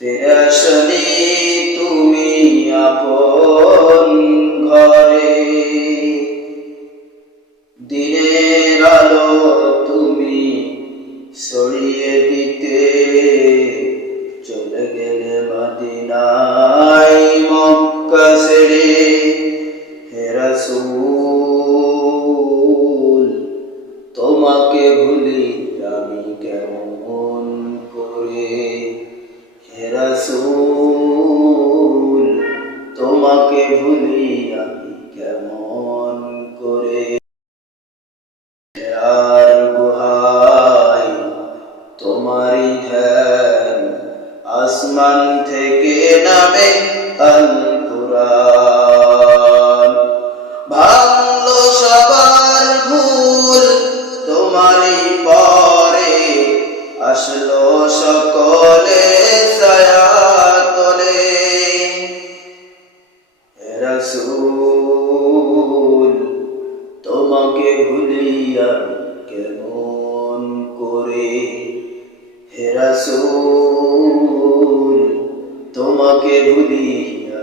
আসলে তুমি আপন ঘরে। দিনের আলো তুমি সরিয়ে দিতে চলে গেলে মদিনায় মক্কা ছেড়ে হেরাসুল তোমাকে ভুলি আমি কেমন রসুল, তোমাকে ভুলি আমি কেমন করে? আর গুহাই তোমারই ধ্যান আসমান থেকে নামে আল কুরআন সবার ভুল, তোমারই আসলো সকলে সায়াতলে রসুল তোমাকে ভুলিয়া কেমন করে? হে রসুল তোমাকে ভুলিয়া